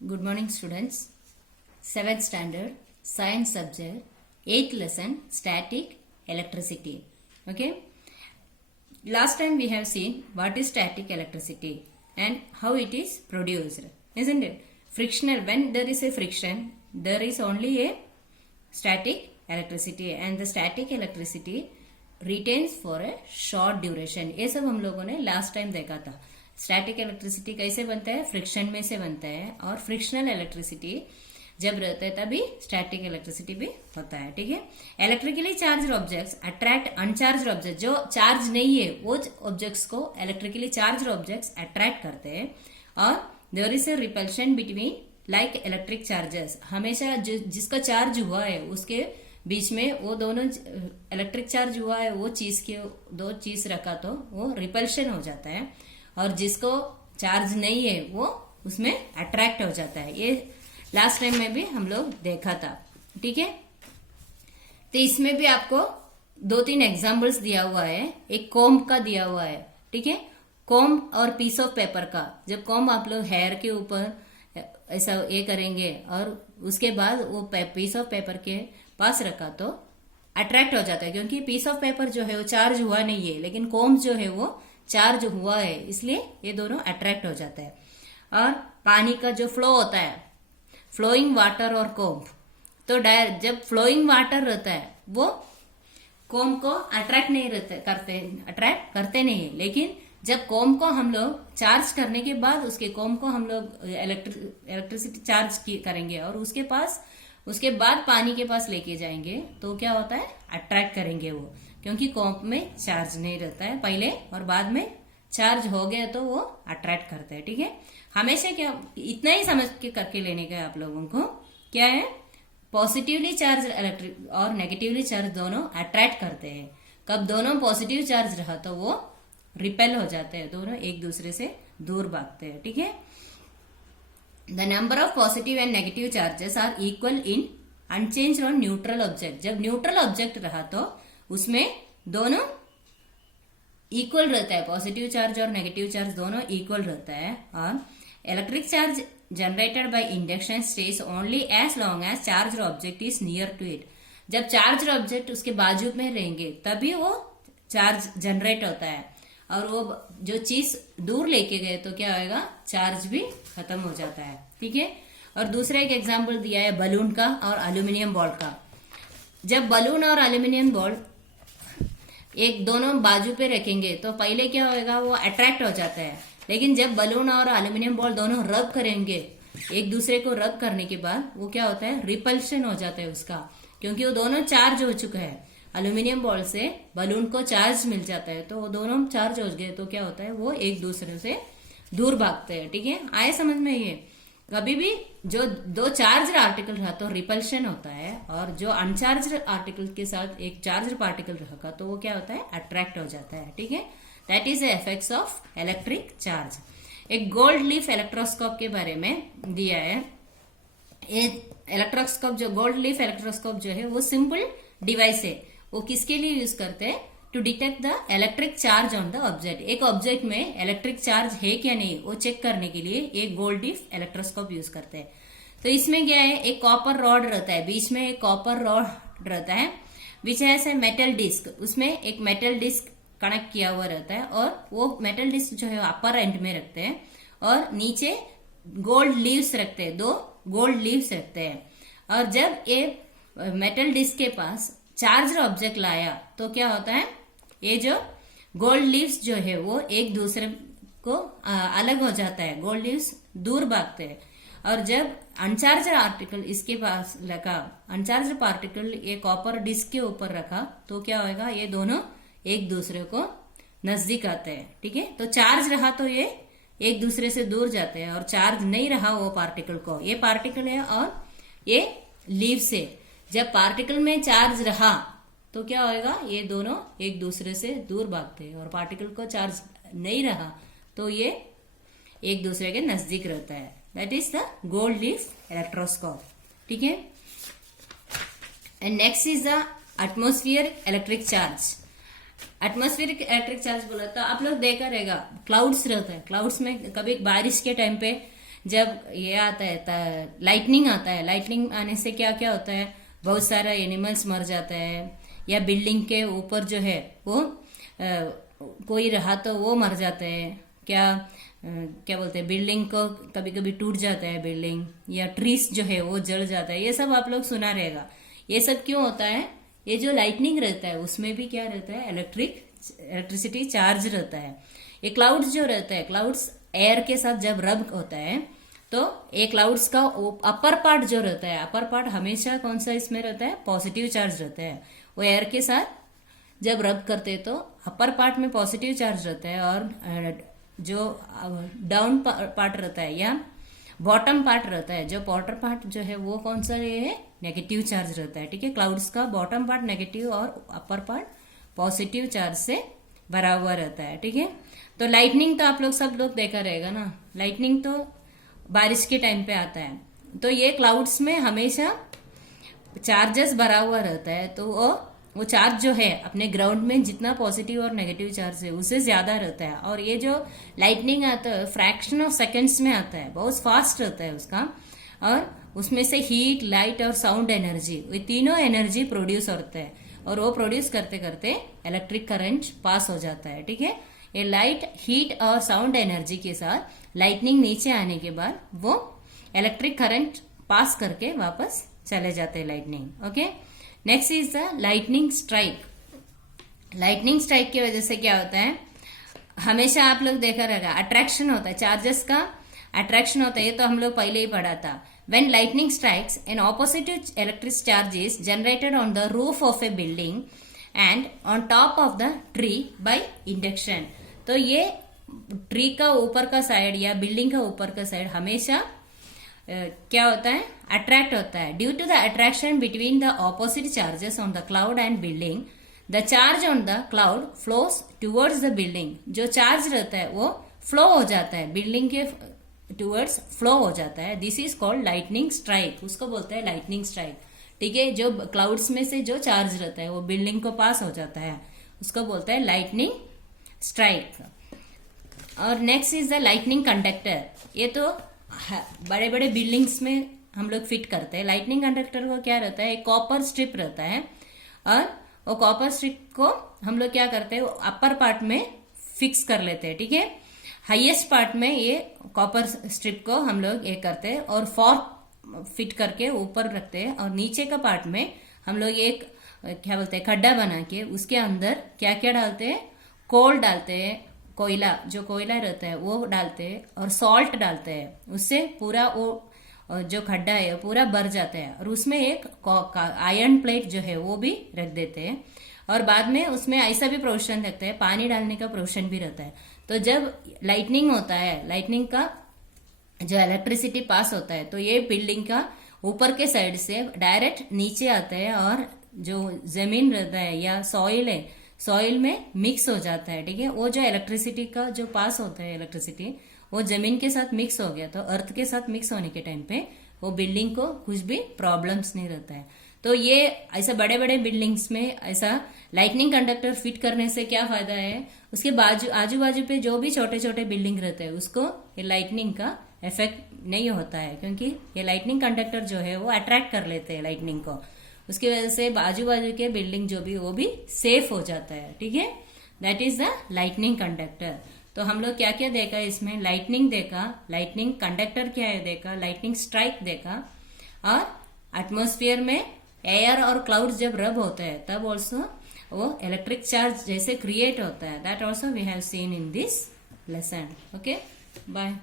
Good morning, students. 7th standard science subject, 8th lesson static electricity. Okay. Last time we have seen what is static electricity and how it is produced, isn't it? Frictional. When there is a friction, there is only a static electricity, and the static electricity retains for a short duration. ये सब हम लोगों ने last time देखा था. Static electricity कैसे बनता है? फ्रिक्शन में से बनता है. और फ्रिक्शनल इलेक्ट्रिसिटी जब रहता है तभी स्टैटिक इलेक्ट्रिसिटी भी होता है. ठीक है. Electrically charge objects attract अनचार्ज object. जो चार्ज नहीं है वो ऑब्जेक्ट्स को इलेक्ट्रिकली चार्ज ऑब्जेक्ट्स अट्रैक्ट करते हैं. और there is a repulsion between like electric charges. हमेशा जिसका चार्ज हुआ है उसके बीच में वो दोनों इलेक्ट्रिक चार्ज हुआ है वो चीज के दो चीज रखा तो वो रिपल्शन हो जाता है. और जिसको चार्ज नहीं है वो उसमें अट्रैक्ट हो जाता है. ये लास्ट टाइम में भी हम लोग देखा था. ठीक है. तो इसमें भी आपको 2-3 एग्जाम्पल्स दिया हुआ है. एक कॉम्ब का दिया हुआ है. ठीक है. कॉम्ब और पीस ऑफ पेपर का. जब कॉम्ब आप लोग हेयर के ऊपर ऐसा ये करेंगे और उसके बाद वो पीस ऑफ पेपर के पास रखा तो अट्रैक्ट हो जाता है, क्योंकि पीस ऑफ पेपर जो है वो चार्ज हुआ नहीं है, लेकिन कॉम्ब जो है वो चार्ज हुआ है, इसलिए ये दोनों अट्रैक्ट हो जाता है. और पानी का जो फ्लो होता है, फ्लोइंग वाटर और कॉम्ब, तो जब फ्लोइंग वाटर रहता है वो कॉम्ब को अट्रैक्ट नहीं अट्रैक्ट करते नहीं है. लेकिन जब कॉम्ब को हम लोग चार्ज करने के बाद उसके कॉम्ब को हम लोग इलेक्ट्रिसिटी चार्ज करेंगे और उसके बाद पानी के पास लेके जाएंगे तो क्या होता है? अट्रैक्ट करेंगे वो, क्योंकि कॉम्ब में चार्ज नहीं रहता है पहले और बाद में चार्ज हो गया तो वो अट्रैक्ट करते हैं. ठीक है. हमेशा क्या इतना ही समझ के करके लेने का आप लोगों को क्या है? पॉजिटिवली चार्ज इलेक्ट्रिक और नेगेटिवली चार्ज दोनों अट्रैक्ट करते हैं. कब दोनों पॉजिटिव चार्ज रहा तो वो रिपेल हो जाते हैं, दोनों एक दूसरे से दूर भागते हैं. ठीक है. The number of positive and negative charges are equal in unchanged on neutral object. जब न्यूट्रल ऑब्जेक्ट रहा तो उसमें दोनों इक्वल रहता है. पॉजिटिव चार्ज और नेगेटिव चार्ज दोनों इक्वल रहता है. और electric charge generated by induction stage only as long as charge object is near to it. जब चार्ज ऑब्जेक्ट उसके बाजू में रहेंगे तभी वो चार्ज जनरेट होता है. और वो जो चीज दूर लेके गए तो क्या होगा? चार्ज भी खत्म हो जाता है. ठीक है. और दूसरा एक एग्जाम्पल दिया है बलून का और एल्यूमिनियम बॉल का. जब बलून और एल्यूमिनियम बॉल एक दोनों बाजू पे रखेंगे तो पहले क्या होगा? वो अट्रैक्ट हो जाता है. लेकिन जब बलून और एल्यूमिनियम बॉल दोनों रब करेंगे, एक दूसरे को रब करने के बाद वो क्या होता है? रिपल्शन हो जाता है उसका, क्योंकि वो दोनों चार्ज हो चुका है. एल्यूमिनियम बॉल से बलून को चार्ज मिल जाता है तो वो दोनों चार्ज हो गए तो क्या होता है? वो एक दूसरे से दूर भागते हैं. ठीक है. आए समझ में? ये कभी भी जो दो चार्ज आर्टिकल रहा तो रिपल्शन होता है, और जो अनचार्ज आर्टिकल के साथ एक चार्ज पार्टिकल रखा तो वो क्या होता है? अट्रैक्ट हो जाता है. ठीक है. That is the effects of electric charge. एक गोल्ड लीफ इलेक्ट्रोस्कोप के बारे में दिया है. ये इलेक्ट्रोस्कोप जो गोल्ड लीफ इलेक्ट्रोस्कोप जो है वो सिंपल डिवाइस है. वो किसके लिए यूज करते हैं? To detect the electric charge on the object. एक ऑब्जेक्ट में इलेक्ट्रिक चार्ज है क्या नहीं वो चेक करने के लिए एक गोल्ड लीफ इलेक्ट्रोस्कोप यूज करते हैं. तो इसमें क्या है? एक कॉपर रॉड रहता है, बीच में एक कॉपर रॉड रहता है which has a metal disc. उसमें एक मेटल डिस्क कनेक्ट किया हुआ रहता है और वो मेटल डिस्क जो है अपर एंड में रखते हैं और नीचे गोल्ड लीव्स रखते हैं, 2 गोल्ड लीव्स रखते हैं. और जब ये मेटल डिस्क के पास चार्ज ऑब्जेक्ट लाया तो क्या होता है? ये जो गोल्ड लीव्स जो है वो एक दूसरे को अलग हो जाता है, गोल्ड लीव्स दूर भागते हैं. और जब अनचार्ज आर्टिकल इसके पास लगा, अनचार्ज पार्टिकल ये कॉपर डिस्क के ऊपर रखा तो क्या होगा? ये दोनों एक दूसरे को नजदीक आते हैं. ठीक है. तो चार्ज रहा तो ये एक दूसरे से दूर जाते हैं, और चार्ज नहीं रहा वो पार्टिकल को, ये पार्टिकल है और ये लीव से. जब पार्टिकल में चार्ज रहा तो क्या होगा? ये दोनों एक दूसरे से दूर भागते हैं. और पार्टिकल को चार्ज नहीं रहा तो ये एक दूसरे के नजदीक रहता है. That is the gold leaf electroscope. ठीक है. And next is the atmosphere electric charge. Atmospheric electric charge बोला तो आप लोग देखा रहेगा क्लाउड्स रहता है. क्लाउड्स में कभी बारिश के टाइम पे जब ये आता है लाइटनिंग आता है, लाइटनिंग आने से क्या क्या होता है, बहुत सारा एनिमल्स मर जाता है, या बिल्डिंग के ऊपर जो है वो कोई रहा तो वो मर जाते हैं, क्या बोलते हैं, बिल्डिंग को कभी कभी टूट जाता है बिल्डिंग, या ट्रीज जो है वो जल जाता है, ये सब आप लोग सुना रहेगा। ये सब क्यों होता है, ये जो लाइटनिंग रहता है उसमें भी क्या रहता है, इलेक्ट्रिसिटी चार्ज रहता है। ये क्लाउड्स जो रहता है, क्लाउड्स एयर के साथ जब रब होता है तो एक क्लाउड्स का अपर पार्ट जो रहता है, अपर पार्ट हमेशा कौन सा इसमें रहता है, पॉजिटिव चार्ज रहता है। वो एयर के साथ जब रब करते हैं तो अपर पार्ट में पॉजिटिव चार्ज रहता है, और जो डाउन पार्ट रहता है या बॉटम पार्ट रहता है, जो बॉटम पार्ट जो है वो कौन सा है, नेगेटिव चार्ज रहता है। ठीक है, क्लाउड्स का बॉटम पार्ट नेगेटिव और अपर पार्ट पॉजिटिव चार्ज से भरा हुआ रहता है। ठीक है, तो लाइटनिंग तो आप लोग सब लोग देखा रहेगा ना, लाइटनिंग तो बारिश के टाइम पे आता है, तो ये क्लाउड्स में हमेशा चार्जेस भरा हुआ रहता है, तो वो चार्ज जो है अपने ग्राउंड में जितना पॉजिटिव और नेगेटिव चार्ज है उससे ज्यादा रहता है। और ये जो लाइटनिंग आता है फ्रैक्शन ऑफ सेकंड्स में आता है, बहुत फास्ट रहता है उसका, और उसमें से हीट, लाइट और साउंड एनर्जी, ये तीनों एनर्जी प्रोड्यूस होते हैं, और वो प्रोड्यूस करते करते इलेक्ट्रिक करंट पास हो जाता है। ठीक है, ये लाइट, हीट और साउंड एनर्जी के साथ लाइटनिंग नीचे आने के बाद वो इलेक्ट्रिक करंट पास करके वापस चले जाते हैं lightning. Okay, next is the lightning strike. Lightning strike की वजह से क्या होता है, हमेशा आप लोग देखा रहेगा अट्रैक्शन होता है, चार्जेस का अट्रैक्शन होता है, ये तो हम लोग पहले ही पढ़ा था। When lightning strikes, an opposite electric charge is generated on the roof of a building and on top of the tree by induction. तो ये ट्री का ऊपर का साइड या बिल्डिंग का ऊपर का साइड हमेशा क्या होता है, अट्रैक्ट होता है। Due to the attraction between the opposite charges on the cloud and building, the charge on the cloud flows towards the building. जो चार्ज रहता है वो फ्लो हो जाता है बिल्डिंग के टूवर्ड्स, फ्लो हो जाता है। This is called lightning strike, उसको बोलते हैं लाइटनिंग स्ट्राइक। ठीक है, जो क्लाउड्स में से जो चार्ज रहता है वो बिल्डिंग को पास हो जाता है, उसको बोलते हैं लाइटनिंग स्ट्राइक। और next is the lightning conductor. ये तो बड़े बड़े बिल्डिंग्स में हम लोग फिट करते हैं। लाइटनिंग कंडक्टर को क्या रहता है, एक कॉपर स्ट्रिप रहता है, और वो कॉपर स्ट्रिप को हम लोग क्या करते हैं, अपर पार्ट में फिक्स कर लेते हैं। ठीक है, हाईएस्ट पार्ट में ये कॉपर स्ट्रिप को हम लोग ये करते हैं और फॉर्क फिट करके ऊपर रखते हैं, और नीचे का पार्ट में हम लोग एक क्या बोलते हैं, खड्डा बना के उसके अंदर क्या क्या डालते हैं, कोल डालते हैं, कोयला, जो कोयला रहता है वो डालते हैं, और सॉल्ट डालते हैं। उससे पूरा वो जो खड्डा है वो पूरा भर जाता है, और उसमें एक आयरन प्लेट जो है वो भी रख देते हैं, और बाद में उसमें ऐसा भी प्रोविजन रखते हैं, पानी डालने का प्रोविजन भी रहता है। तो जब लाइटनिंग होता है, लाइटनिंग का जो इलेक्ट्रिसिटी पास होता है, तो ये बिल्डिंग का ऊपर के साइड से डायरेक्ट नीचे आता है, और जो जमीन रहता है या सॉइल है, सॉइल में मिक्स हो जाता है। ठीक है, वो जो इलेक्ट्रिसिटी का जो पास होता है इलेक्ट्रिसिटी, वो जमीन के साथ मिक्स हो गया, तो अर्थ के साथ मिक्स होने के टाइम पे वो बिल्डिंग को कुछ भी प्रॉब्लम्स नहीं रहता है। तो ये ऐसा बड़े बड़े बिल्डिंग्स में ऐसा लाइटनिंग कंडक्टर फिट करने से क्या फायदा है, उसके आजू बाजू पे जो भी छोटे छोटे बिल्डिंग रहते हैं उसको ये लाइटनिंग का इफेक्ट नहीं होता है, क्योंकि ये लाइटनिंग कंडक्टर जो है वो अट्रैक्ट कर लेते हैं लाइटनिंग को, उसकी वजह से आजू बाजू के बिल्डिंग जो भी वो भी सेफ हो जाता है। ठीक है, that is the lightning conductor. तो हम लोग क्या क्या देखा इसमें, लाइटनिंग देखा, लाइटनिंग कंडक्टर क्या है देखा, लाइटनिंग स्ट्राइक देखा, और एटमॉस्फेयर में एयर और क्लाउड्स जब रब होता है तब ऑल्सो वो इलेक्ट्रिक चार्ज जैसे क्रिएट होता है, that also we have seen in this lesson. Okay, bye.